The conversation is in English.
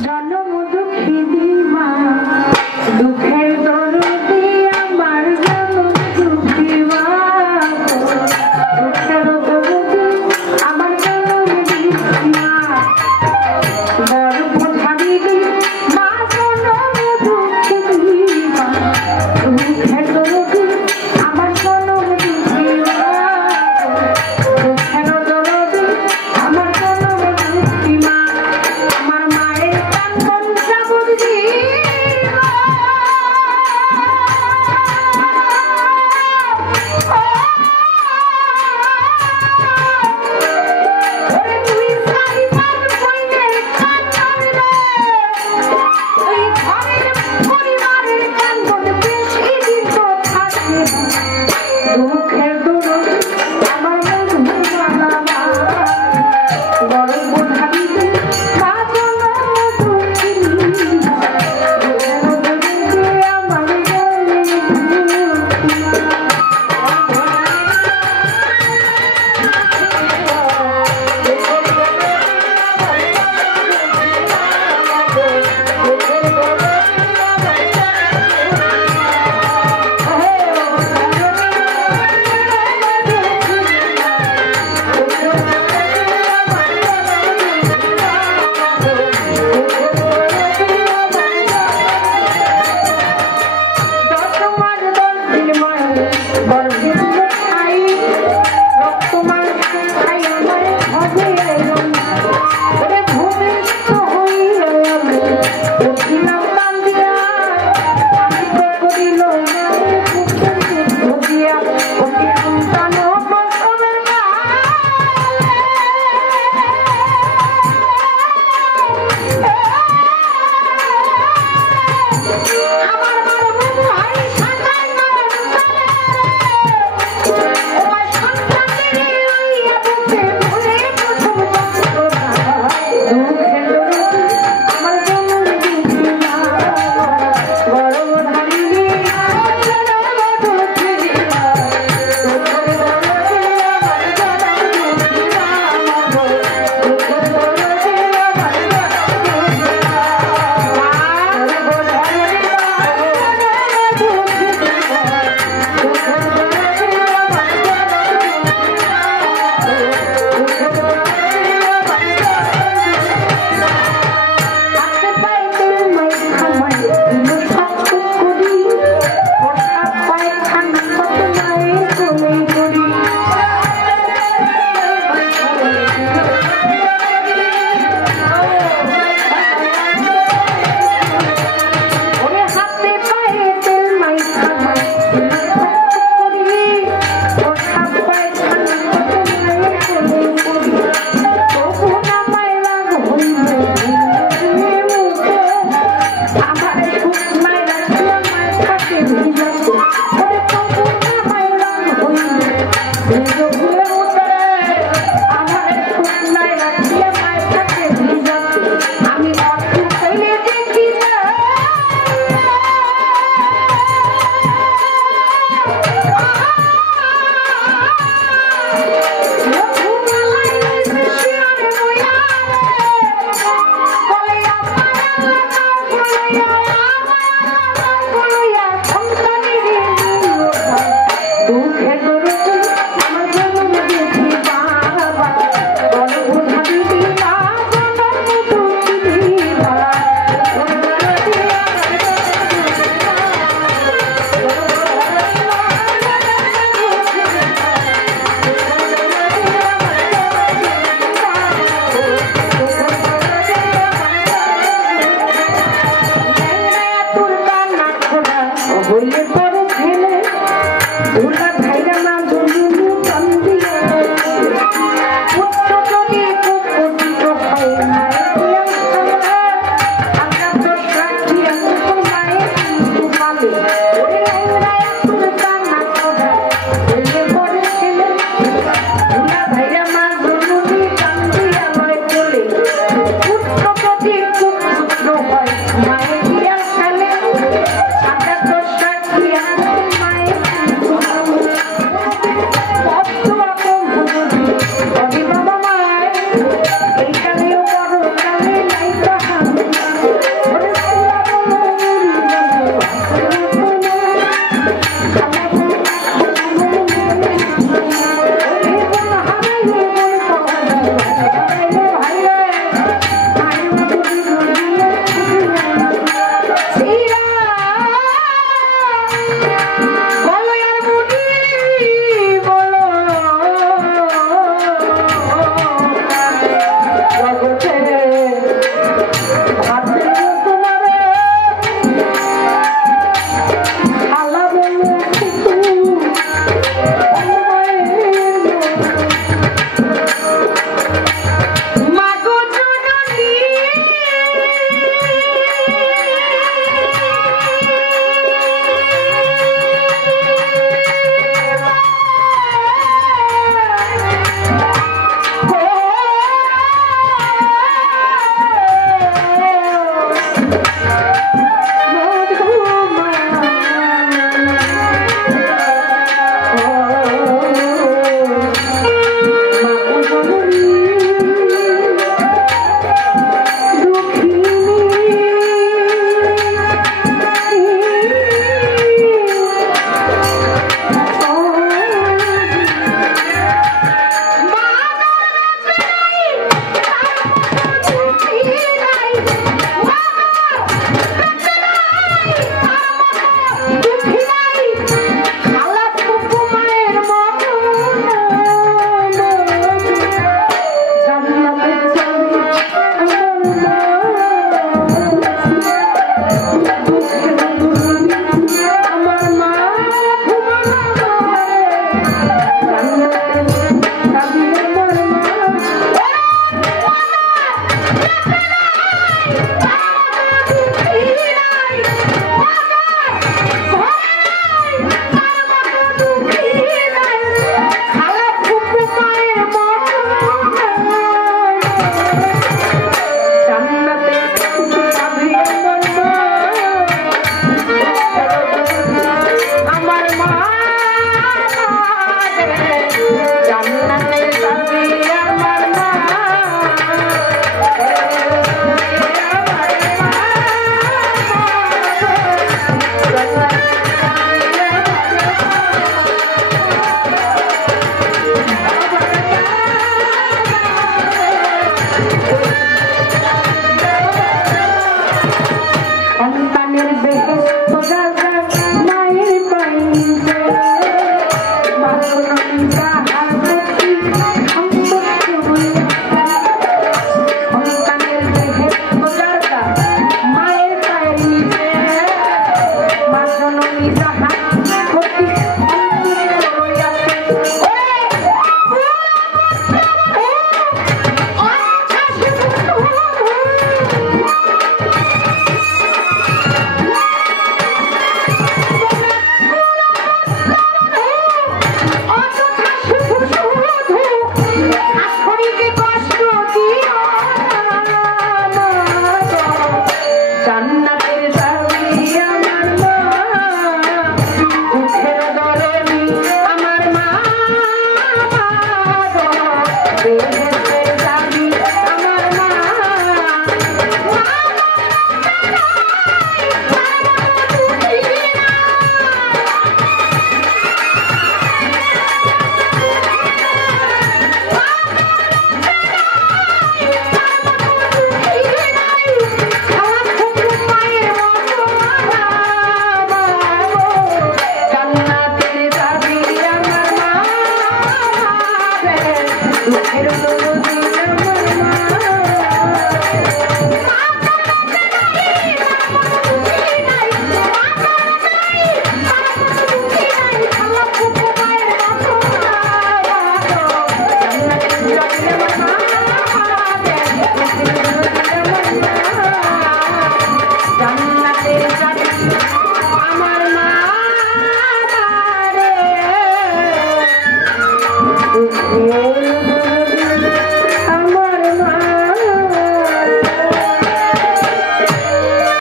জনম I don't know